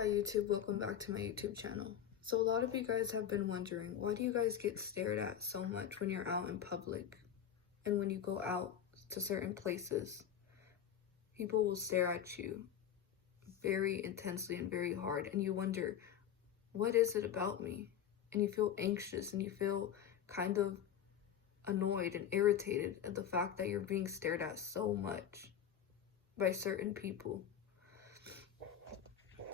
Hi YouTube, welcome back to my YouTube channel. So a lot of you guys have been wondering, why do you guys get stared at so much when you're out in public? And when you go out to certain places, people will stare at you very intensely and very hard, and you wonder, what is it about me? And you feel anxious and you feel kind of annoyed and irritated at the fact that you're being stared at so much by certain people.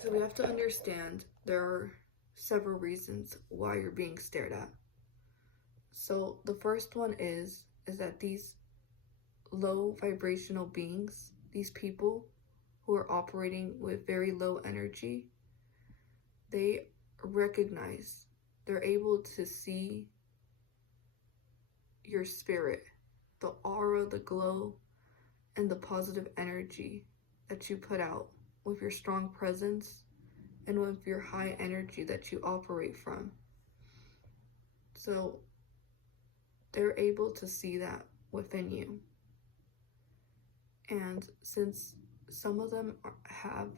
So we have to understand there are several reasons why you're being stared at. So the first one is that these low vibrational beings, these people who are operating with very low energy, they recognize, they're able to see your spirit, the aura, the glow, and the positive energy that you put out with your strong presence and with your high energy that you operate from. So they're able to see that within you. And since some of them have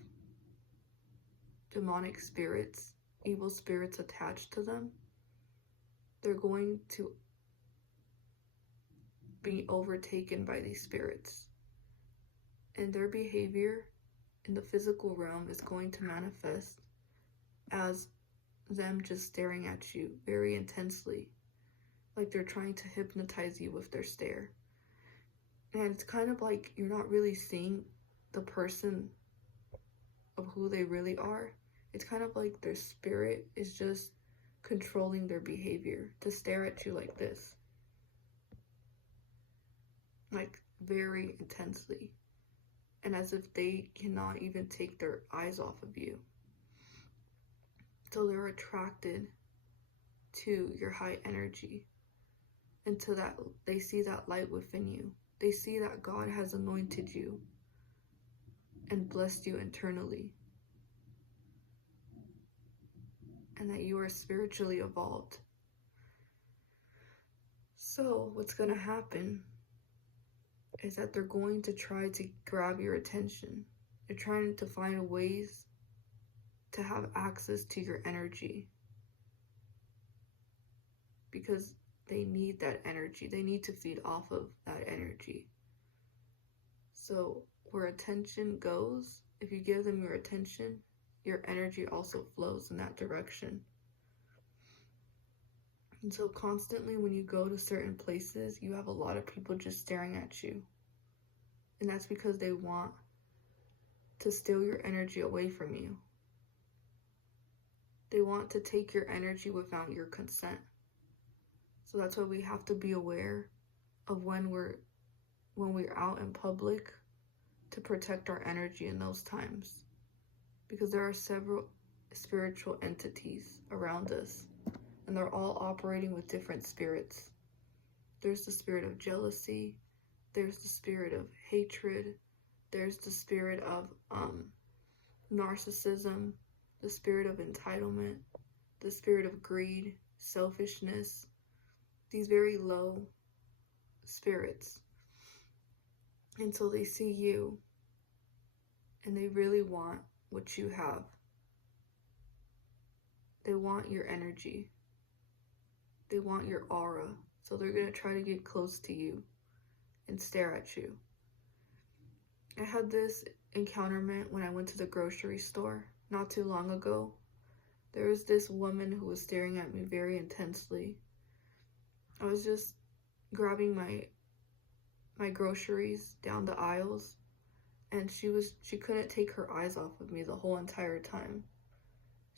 demonic spirits, evil spirits attached to them, they're going to be overtaken by these spirits. And their behavior in the physical realm is going to manifest as them just staring at you very intensely, like they're trying to hypnotize you with their stare. And it's kind of like you're not really seeing the person of who they really are. It's kind of like their spirit is just controlling their behavior to stare at you like this, like very intensely, and as if they cannot even take their eyes off of you. So they're attracted to your high energy, and to that, they see that light within you. They see that God has anointed you and blessed you internally, and that you are spiritually evolved. So what's going to happen is that they're going to try to grab your attention. They're trying to find ways to have access to your energy, because they need that energy. They need to feed off of that energy. So where attention goes, if you give them your attention, your energy also flows in that direction. And so constantly when you go to certain places, you have a lot of people just staring at you. And that's because they want to steal your energy away from you. They want to take your energy without your consent. So that's why we have to be aware of when we're out in public, to protect our energy in those times. Because there are several spiritual entities around us, and they're all operating with different spirits. There's the spirit of jealousy, there's the spirit of hatred, there's the spirit of narcissism, the spirit of entitlement, the spirit of greed, selfishness, these very low spirits. And so they see you, and they really want what you have. They want your energy. They want your aura. So they're going to try to get close to you and stare at you. I had this encounterment when I went to the grocery store not too long ago. There was this woman who was staring at me very intensely. I was just grabbing my groceries down the aisles, and she couldn't take her eyes off of me the whole entire time.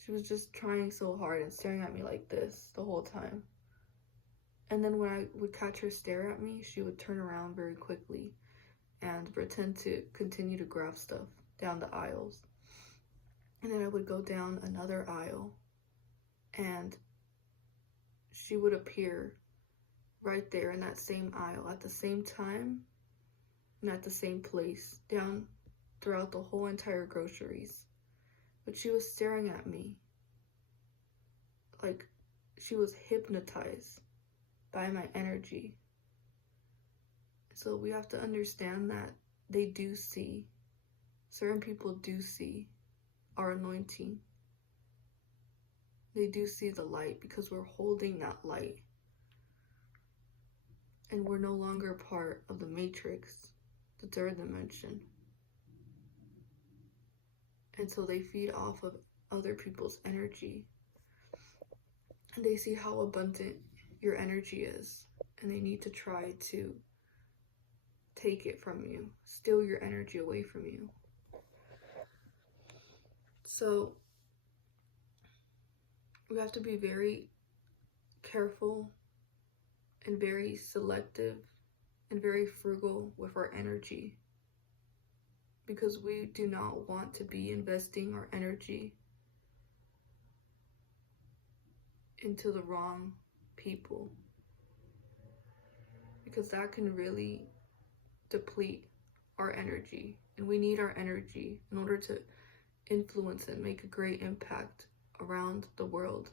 She was just trying so hard and staring at me like this the whole time. And then when I would catch her stare at me, she would turn around very quickly and pretend to continue to grab stuff down the aisles. And then I would go down another aisle, and she would appear right there in that same aisle at the same time and at the same place, down throughout the whole entire groceries. But she was staring at me like she was hypnotized by my energy. So we have to understand that they do see, certain people do see our anointing. They do see the light because we're holding that light. And we're no longer part of the matrix, the third dimension. And so they feed off of other people's energy. And they see how abundant your energy is. And they need to try to take it from you, steal your energy away from you. So we have to be very careful and very selective and very frugal with our energy, because we do not want to be investing our energy into the wrong people, because that can really deplete our energy, and we need our energy in order to influence and make a great impact around the world.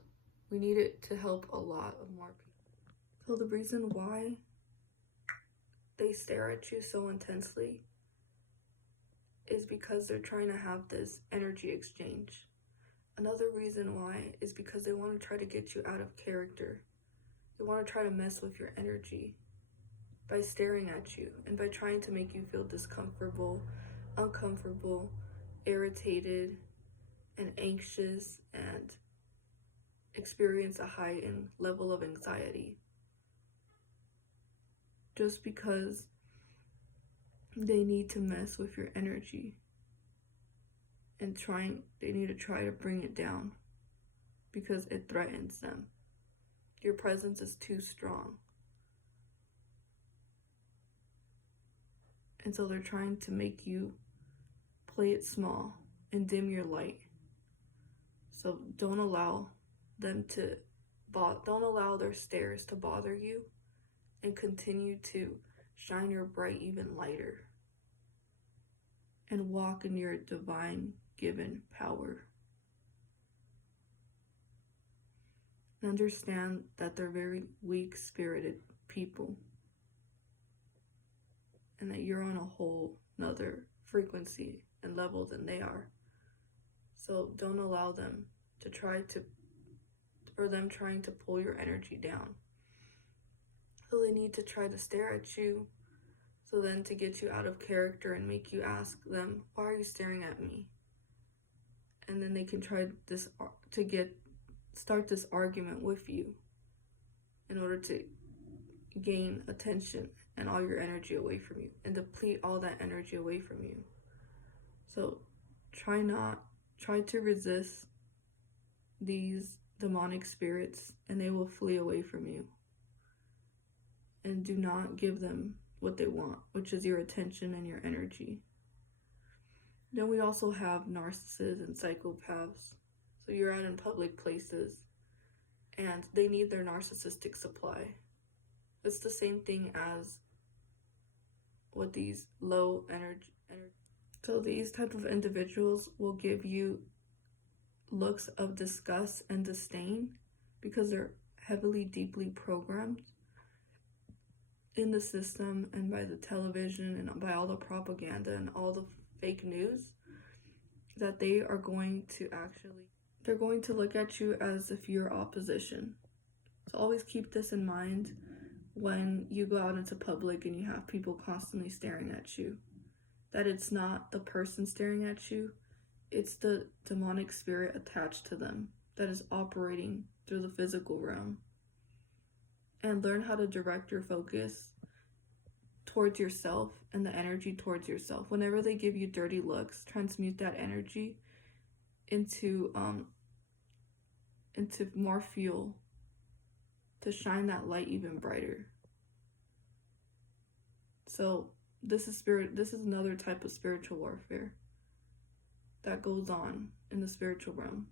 We need it to help a lot of more people. So the reason why they stare at you so intensely is because they're trying to have this energy exchange. Another reason why is because they want to try to get you out of character. They want to try to mess with your energy by staring at you and by trying to make you feel discomfortable, uncomfortable, irritated, and anxious, and experience a heightened level of anxiety. Just because they need to mess with your energy and they need to try to bring it down because it threatens them. Your presence is too strong. And so they're trying to make you play it small and dim your light. So don't allow them to, don't allow their stares to bother you, and continue to shine your bright even lighter and walk in your divine given power. And understand that they're very weak-spirited people, and that you're on a whole nother frequency and level than they are. So don't allow them to trying to pull your energy down. So they need to try to stare at you, so then to get you out of character and make you ask them, why are you staring at me? And then they can try to start this argument with you in order to gain attention and all your energy away from you and deplete all that energy away from you. So try to resist these demonic spirits, and they will flee away from you. And do not give them what they want, which is your attention and your energy. Then we also have narcissists and psychopaths. So you're out in public places and they need their narcissistic supply. It's the same thing as with these low energy. So these type of individuals will give you looks of disgust and disdain because they're heavily, deeply programmed in the system and by the television and by all the propaganda and all the fake news, that they're going to look at you as if you're opposition. So always keep this in mind when you go out into public and you have people constantly staring at you, that it's not the person staring at you, it's the demonic spirit attached to them that is operating through the physical realm. And learn how to direct your focus towards yourself and the energy towards yourself. Whenever they give you dirty looks, transmute that energy into more fuel to shine that light even brighter. So this is another type of spiritual warfare that goes on in the spiritual realm.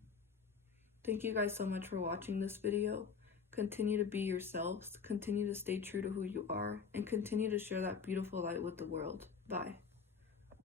Thank you guys so much for watching this video. Continue to be yourselves, continue to stay true to who you are, and continue to share that beautiful light with the world. Bye.